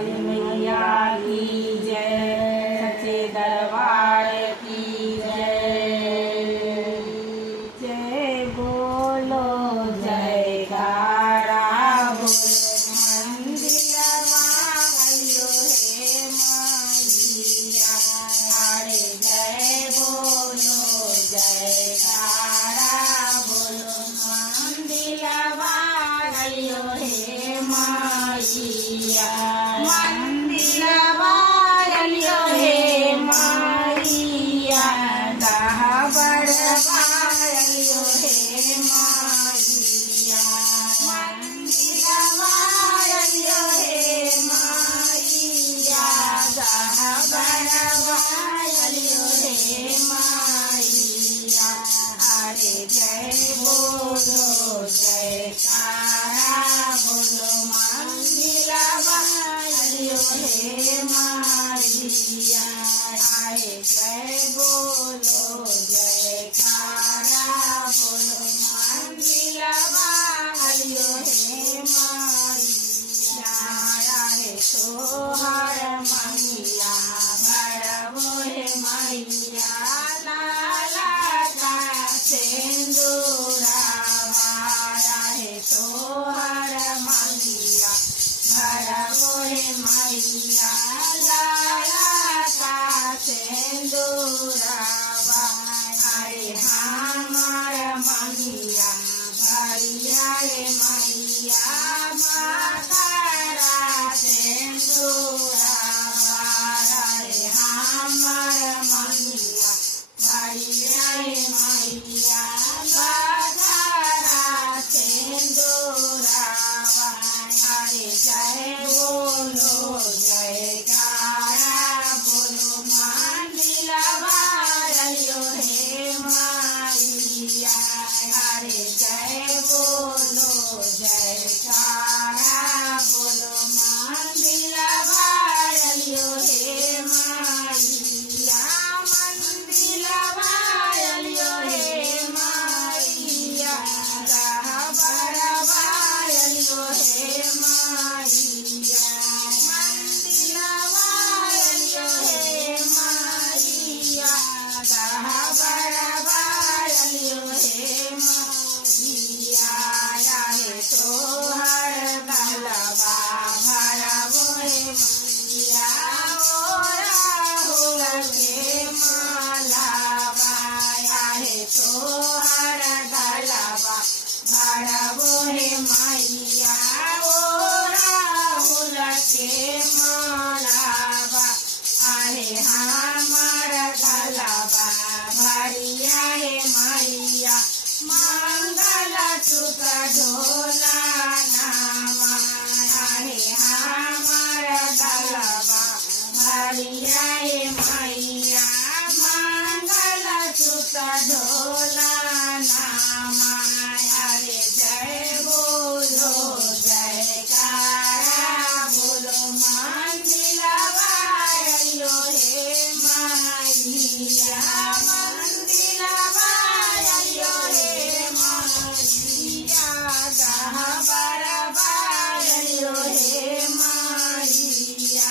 काली मैया की जय, सच्चे दरबार की जय। जय बोलो जयकारा बोलो मंदिरवा आयो हे मैया। अरे जय बोलो जयकारा बोलो मंदिरवा आयो हे मैया। मंदिरवा आयो हे मैया, दहबड़वा आयो हे मैया। मंदिरवा आयो हे मैया, दहबड़वा आयो हे मैया। अरे जय बोलो जयकारा बोलो मंदिरवा आयो हे मैया। अरे जय बोलो जयकारा बोलो मंदिरवा आयो हे मैया। अरे तोहर मैया भरबो हे मैया, लाला का सिंदूरवा। अरे तोहर मैया भरबो हे मैया, लाला का सिंदूरवा। अरे हमर मैया भरिया रे मैया, मातारा सिंदूरवा। अरे हमर मैया भरिया रे मैया, मातारा सिंदूरवा। अरे जय बोलो जयकारा बोलो मंदिरवा आयो हे मैया। अरे जय बोलो जयकारा बोलो मंदिरवा आयो हे मैया। मंदिरवा आयो हे मैया, दहबड़वा आयो हे मैया। मंदिरवा आयो हे मैया, दहबड़वा आयो हे मैया। अरे तोहर गलबा भरबो हे मैया, ओ राहुल के मालावा। अरे तोहर गलबा भरबो हे मैया, ओ राहुल के मालावा। अरे हमर गलबा भरिया हे मैया, मंगल सूत्र ढोला नामा। अरे हमर गलबा भरिया हे मैया, मंगल सूत्र ढोला नामा। अरे जय बोलो जयकारा बोलो मंदिरवा आयो हे मैया। मंदिरवा आयो हे मैया, दहबड़वा आयो हे मैया।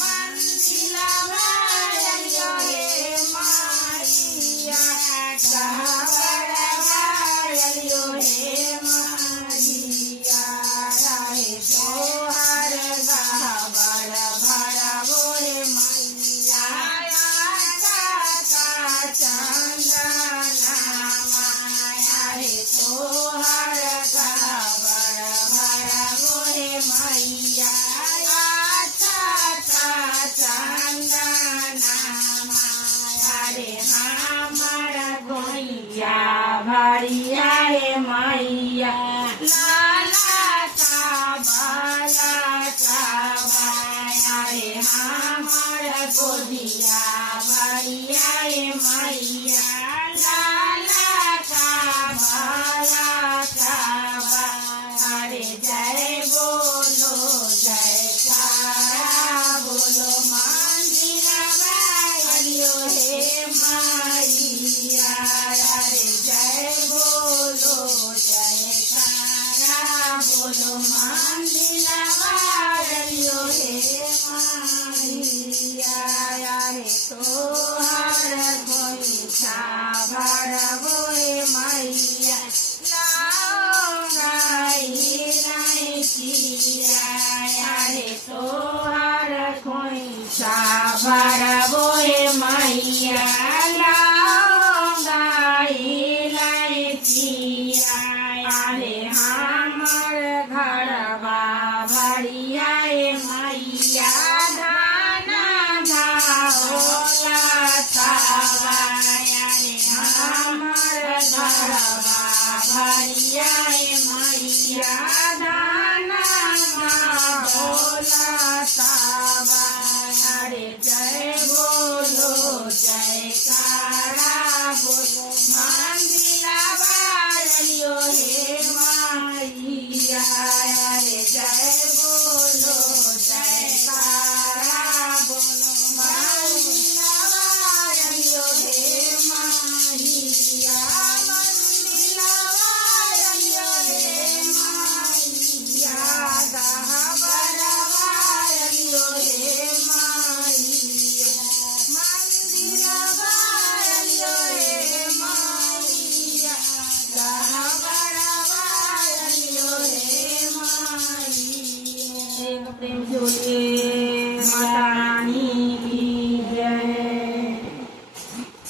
मंदिरवा आयो हे मैया, दहबड़वा आयो हे मैया। अरे तोहर गहबर भरबो हे मैया, का चंदनवा। अरे तोहर गहबर भरबो हे मैया, का चंदनवा। अरे हमर गोइया भरिया हे मैया, लाला का बाला चावा। अरे हमर गोदिया भरिया हे मैया, लाला का बाला चावा। अरे जय बोलो जयकारा बोलो मंदिरवा आयो हे मैया। अरे जय बोलो जयकारा बोलो मंदिरवा आयो हे રે તોહાર ખોઈછા ભરવો એ મૈયા લાવો ગાઈ લઈ પિયા રે હામર ઘરવા ભરિયા એ મૈયા ધાના ધાઓલા થાવાયા રે હામર ઘરવા ભરિયા એ મૈયા ધાના ધાઓલા થાવાયા રે જય બોલો જયકારા બોલો મંદિલા વાળિયો હે મૈયા રે જય બોલો જયકારા બોલો મંદિલા વાળિયો હે મૈયા મંદિલા વાળિયો હે મૈયા ગહબર વાળિયો હે મૈયા મંદિલા વાળિયો હે મૈયા ગહબર વાળિયો હે મૈયા પ્રેમ જોડે